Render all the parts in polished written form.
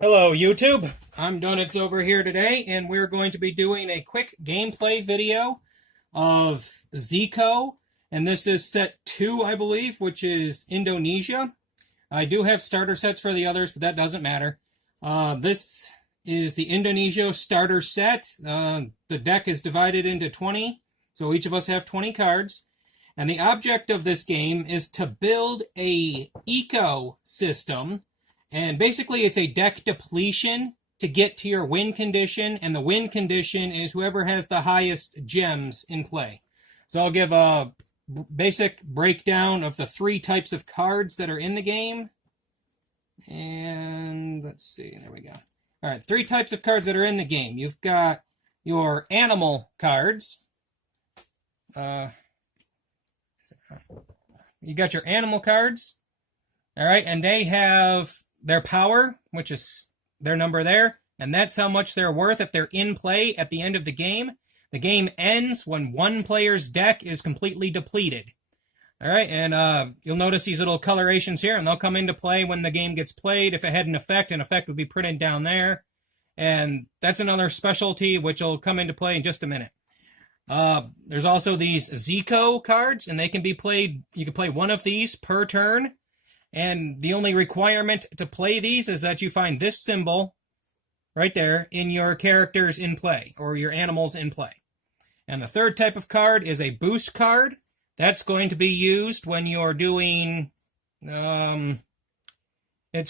Hello YouTube, I'm Donuts over here today, and we're going to be doing a quick gameplay video of Xeko, and this is set 2, I believe, which is Indonesia. I do have starter sets for the others, but that doesn't matter. This is the Indonesia starter set. The deck is divided into 20, so each of us have 20 cards. And the object of this game is to build a ecosystem. And basically, it's a deck depletion to get to your win condition, and the win condition is whoever has the highest gems in play. So I'll give a basic breakdown of the 3 types of cards that are in the game. And let's see, there we go. All right, 3 types of cards that are in the game. You've got your animal cards. You got your animal cards. All right, and they have their power, which is their number there, and that's how much they're worth if they're in play at the end of the game. The game ends when one player's deck is completely depleted. All right, and you'll notice these little colorations here, and they'll come into play when the game gets played. If it had an effect would be printed down there. And that's another specialty, which will come into play in just a minute. There's also these Xeko cards, and they can be played. You can play one of these per turn. And the only requirement to play these is that you find this symbol right there in your characters in play, or your animals in play. And the 3rd type of card is a boost card. That's going to be used when you're doing, it's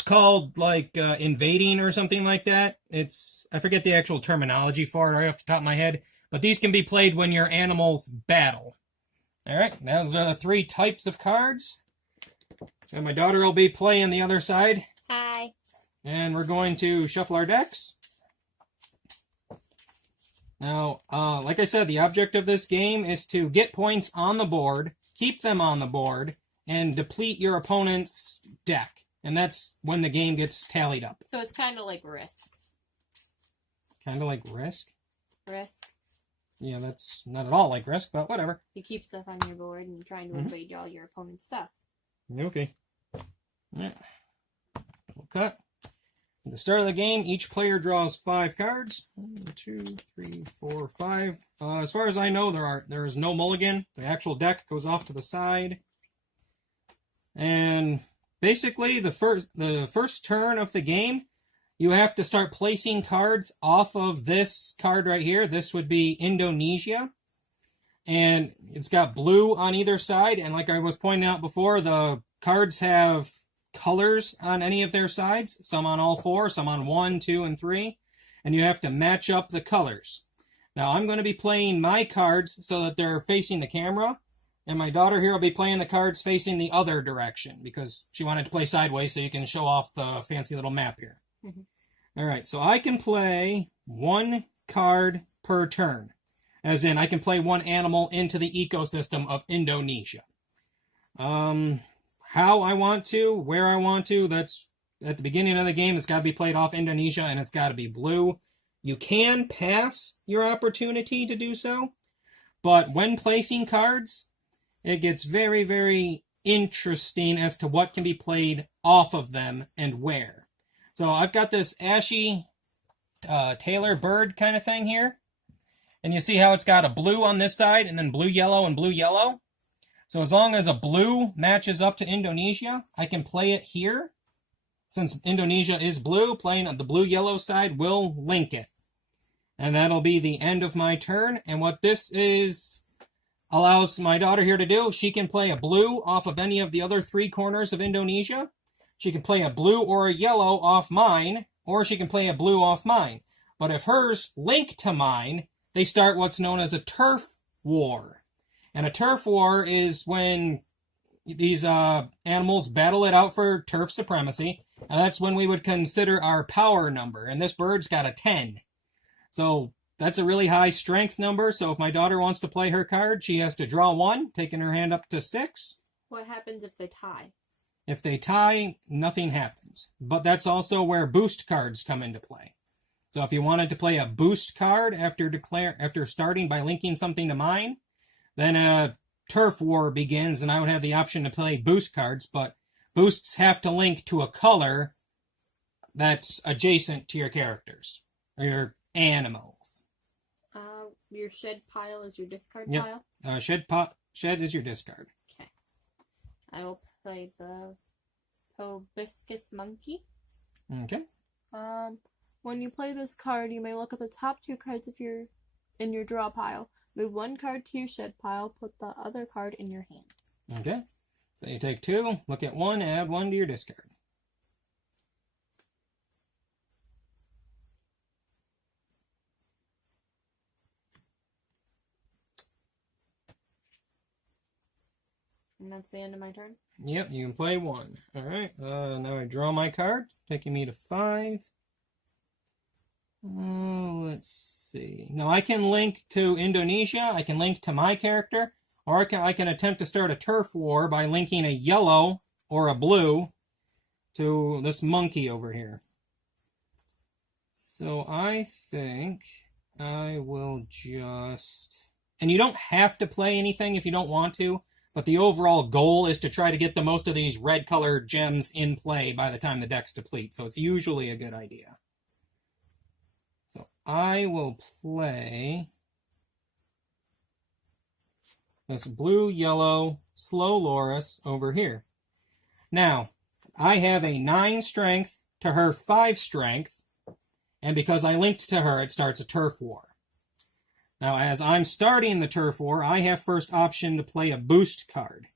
called like invading or something like that. I forget the actual terminology for it right off the top of my head, but these can be played when your animals battle. All right, those are the 3 types of cards. And my daughter will be playing the other side. Hi. And we're going to shuffle our decks. Now, like I said, the object of this game is to get points on the board, keep them on the board, and deplete your opponent's deck. And that's when the game gets tallied up. So it's kind of like Risk. Kind of like Risk? Risk. Yeah, that's not at all like Risk, but whatever. You keep stuff on your board and you're trying to invade all your opponent's stuff. Okay. Yeah. We'll cut. At the start of the game, each player draws 5 cards. 1, 2, 3, 4, 5. As far as I know, there is no mulligan. The actual deck goes off to the side. And basically, the first turn of the game, you have to start placing cards off of this card right here. This would be Indonesia. And it's got blue on either side. And like I was pointing out before, the cards have colors on any of their sides. Some on all 4, some on 1, 2, and 3. And you have to match up the colors. Now I'm going to be playing my cards so that they're facing the camera. And my daughter here will be playing the cards facing the other direction, because she wanted to play sideways so you can show off the fancy little map here. All right, so I can play 1 card per turn. As in, I can play 1 animal into the ecosystem of Indonesia. How I want to, where I want to, that's at the beginning of the game. It's got to be played off Indonesia, and it's got to be blue. You can pass your opportunity to do so, but when placing cards, it gets very, very interesting as to what can be played off of them and where. So I've got this ashy Taylor bird kind of thing here. And you see how it's got a blue on this side, and then blue, yellow, and blue, yellow. So as long as a blue matches up to Indonesia, I can play it here. Since Indonesia is blue, playing on the blue-yellow side will link it. And that'll be the end of my turn. And what this allows my daughter here to do, she can play a blue off of any of the other 3 corners of Indonesia. She can play a blue or a yellow off mine, or she can play a blue off mine. But if hers link to mine, they start what's known as a turf war. And a turf war is when these animals battle it out for turf supremacy. And that's when we would consider our power number. And this bird's got a 10. So that's a really high strength number. So if my daughter wants to play her card, she has to draw 1, taking her hand up to 6. What happens if they tie? If they tie, nothing happens. But that's also where boost cards come into play. So if you wanted to play a boost card after starting by linking something to mine, then a turf war begins, and I would have the option to play boost cards, but boosts have to link to a color that's adjacent to your characters or your animals. Your shed pile is your discard Yep. pile. Shed is your discard. Okay. I will play the Hibiscus Monkey. Okay. When you play this card, you may look at the top 2 cards in your draw pile. Move 1 card to your shed pile. Put the other card in your hand. Okay. So you take 2, look at 1, add 1 to your discard. And that's the end of my turn. Yep, you can play 1. Alright, now I draw my card, taking me to 5. Let's see. Now I can link to Indonesia, I can link to my character, or I can attempt to start a turf war by linking a yellow or a blue to this monkey over here. So I think I will just... And you don't have to play anything if you don't want to, but the overall goal is to try to get the most of these red-colored gems in play by the time the deck's deplete, so it's usually a good idea. So I will play this blue-yellow Slow Loris over here. Now, I have a 9 strength to her 5 strength, and because I linked to her, it starts a turf war. Now, as I'm starting the turf war, I have first option to play a boost card.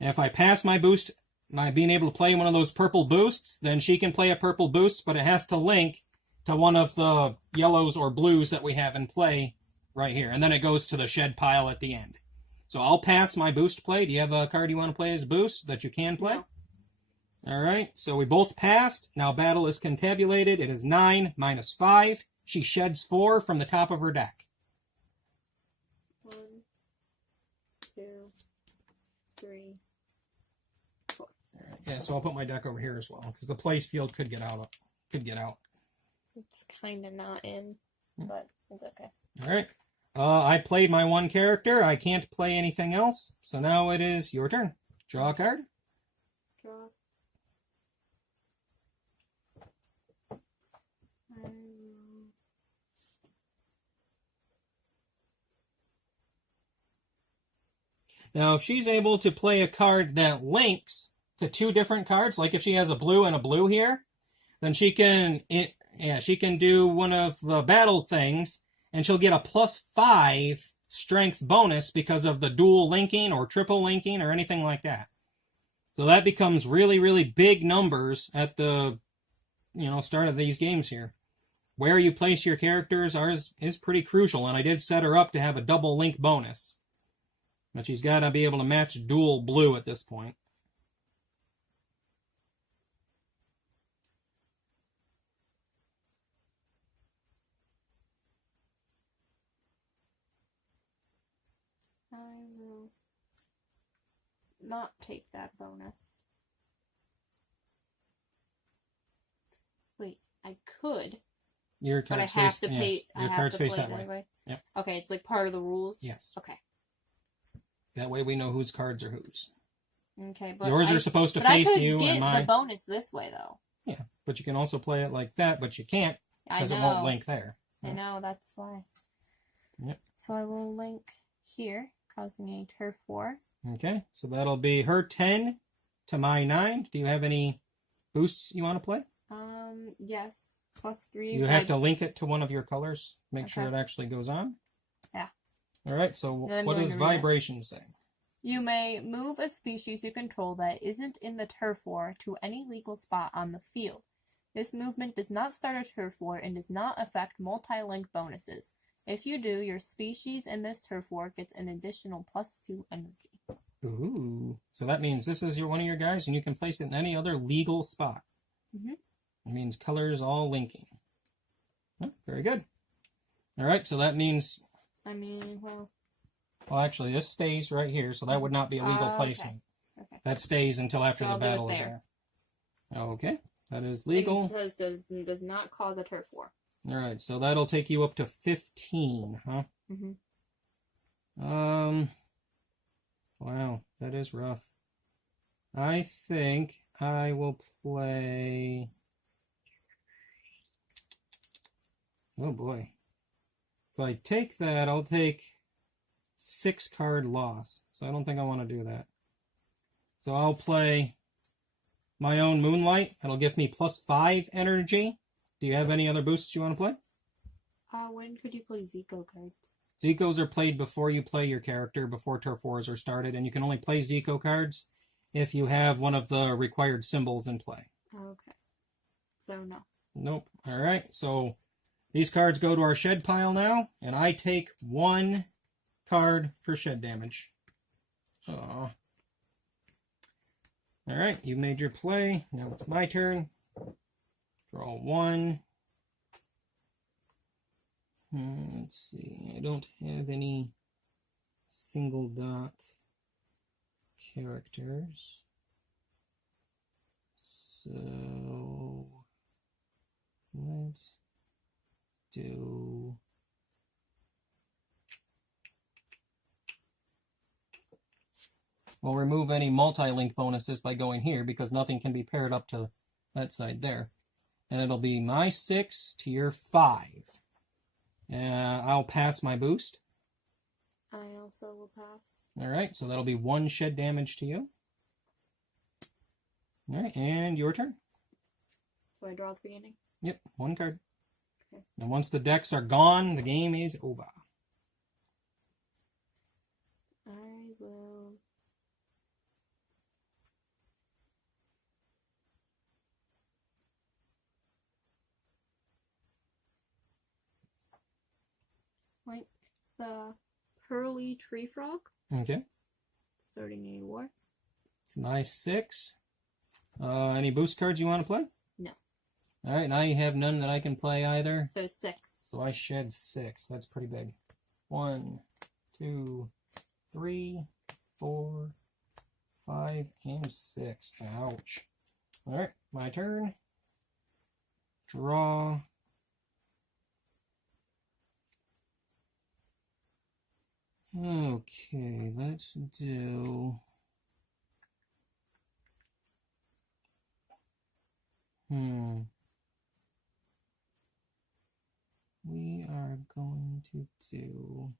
And if I pass my boost, my being able to play one of those purple boosts, then she can play a purple boost, but it has to link to one of the yellows or blues that we have in play right here. And then it goes to the shed pile at the end. So I'll pass my boost play. Do you have a card you want to play as boost that you can play? No. All right, so we both passed. Now battle is contabulated. It is 9 minus 5. She sheds 4 from the top of her deck. 1, 2, 3, 4. Yeah, so I'll put my deck over here as well, because the place field could get out. It's kind of not in, but it's okay. All right. I played my 1 character. I can't play anything else, so now it is your turn. Draw a card. Draw. Now, if she's able to play a card that links to 2 different cards, like if she has a blue and a blue here, then she can do one of the battle things, and she'll get a +5 strength bonus because of the dual linking or triple linking or anything like that. So that becomes really, really big numbers at the start of these games here. Where you place your characters is pretty crucial, and I did set her up to have a double link bonus. But she's got to be able to match dual blue at this point. I will not take that bonus. Wait, I could. Your but I cards have face, to pay. yes, I your have cards to face play that it way. anyway. Yep. Okay, it's like part of the rules. Yes. Okay. That way we know whose cards are whose. Okay, but Yours are supposed to but face I could you, get and mine. the bonus this way though. Yeah, but you can also play it like that, but you can't I because know. it won't link there. I know, that's why. Yep. So I will link here, causing a turf war. Okay, so that'll be her 10 to my 9. Do you have any boosts you want to play? Yes. +3. You have to link it to one of your colors. Make sure Okay. it actually goes on. Yeah. All right, so Then I'm what going does to read it. vibration say? You may move a species you control that isn't in the turf war to any legal spot on the field. This movement does not start a turf war and does not affect multi-link bonuses. If you do, your species in this turf war gets an additional +2 energy. Ooh. So that means this is one of your guys, and you can place it in any other legal spot. Mm-hmm. It means colors all linking. Oh, very good. All right, so that means... Well, actually, this stays right here, so that would not be a legal Okay. placement. Okay. That stays until after So the I'll do it battle is there. there. Okay, that is legal. It says does not cause a turf war. All right, so that'll take you up to 15, huh? Mm-hmm. Wow, that is rough. I think I will play... Oh boy. If I take that, I'll take 6-card loss. So I don't think I want to do that. So I'll play my own Moonlight. It'll give me +5 energy. Do you have any other boosts you want to play? When could you play Xeko cards? Zekos are played before you play your character, before Turf Wars are started, and you can only play Xeko cards if you have one of the required symbols in play. Okay. So no. Nope. Alright, so these cards go to our shed pile now, and I take 1 card for shed damage. Aww. Alright, you made your play. Now it's my turn. Draw 1. Let's see, I don't have any single dot characters. So let's do we'll remove any multi-link bonuses by going here because nothing can be paired up to that side there. And it'll be my 6 to your 5. I'll pass my boost. I also will pass. Alright, so that'll be 1 shed damage to you. Alright, and your turn. So I draw at the beginning? Yep, 1 card. Okay. And once the decks are gone, the game is over. I will... like the Pearly Tree Frog. Okay. Starting a war. It's my 6. Any boost cards you want to play? No. Alright, now you have none that I can play either. So 6. So I shed 6. That's pretty big. 1, 2, 3, 4, 5, and 6. Ouch. Alright, my turn. Draw. Okay, let's do... We are going to do...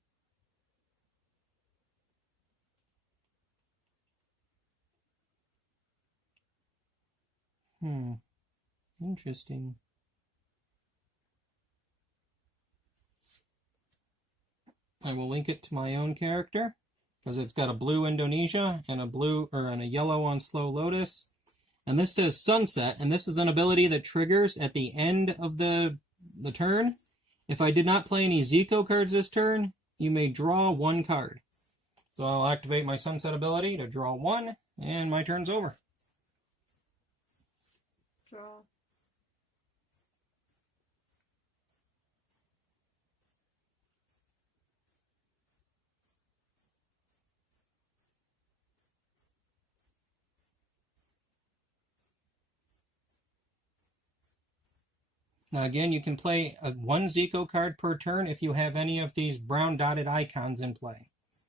Interesting. I will link it to my own character because it's got a blue Indonesia and a yellow on Slow Lotus. And this says Sunset, and this is an ability that triggers at the end of the turn. If I did not play any Xeko cards this turn, you may draw 1 card. So I'll activate my Sunset ability to draw 1, and my turn's over. Draw. Now again, you can play 1 Xeko card per turn if you have any of these brown dotted icons in play.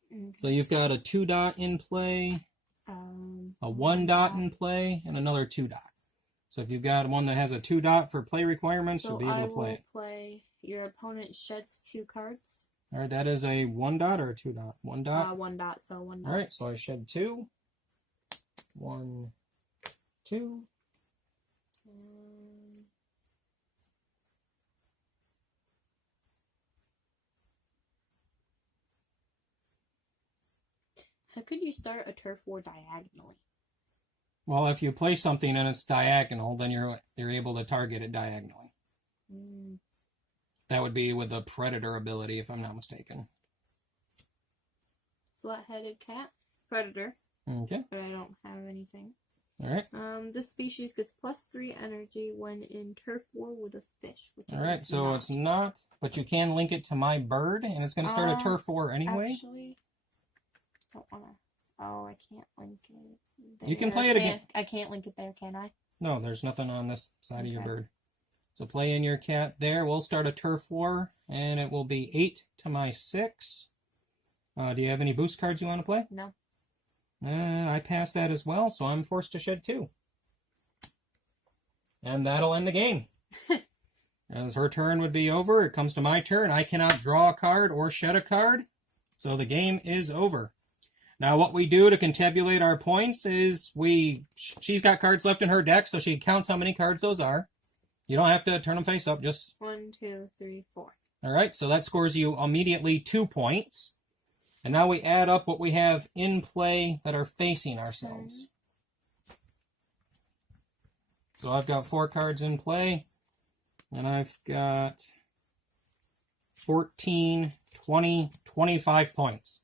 Okay. So you've got a 2 dot in play, a 1 dot in play, and another 2 dot. So if you've got one that has a 2 dot for play requirements, so you'll be able to play it. I will play your opponent sheds 2 cards. Alright, that is a 1 dot or a 2 dot? 1 dot? 1 dot, so 1 dot. Alright, so I shed 2. 1, 2. How could you start a turf war diagonally? Well, if you play something and it's diagonal, then you're able to target it diagonally. That would be with the Predator ability, if I'm not mistaken. Flat-headed cat. Predator. Okay. But I don't have anything. Alright. This species gets +3 energy when in turf war with a fish. Alright, so it's not, but you can link it to my bird, and it's going to start a turf war anyway. Actually, don't want to. Oh, I can't link it there. You can play it again. I can't link it there, can I? No, there's nothing on this side of your bird. So play in your cat there. We'll start a turf war, and it will be 8 to my 6. Do you have any boost cards you want to play? No. I pass that as well, so I'm forced to shed 2. And that'll end the game. As her turn would be over, it comes to my turn. I cannot draw a card or shed a card, so the game is over. Now what we do to contabulate our points is she's got cards left in her deck, so she counts how many cards those are. You don't have to turn them face up, just... 1, 2, 3, 4. Alright, so that scores you immediately 2 points. And now we add up what we have in play that are facing ourselves. So I've got 4 cards in play, and I've got 14, 20, 25 points.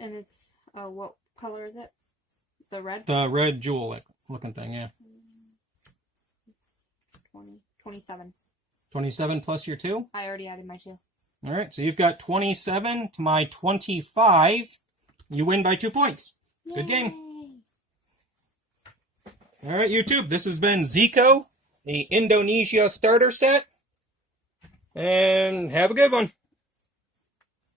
And it's, what color is it? The red? The red jewel looking thing, yeah. 27. 27 plus your 2? I already added my 2. Alright, so you've got 27 to my 25. You win by 2 points. Good game. Alright, YouTube, this has been Xeko, the Indonesia starter set. And have a good one.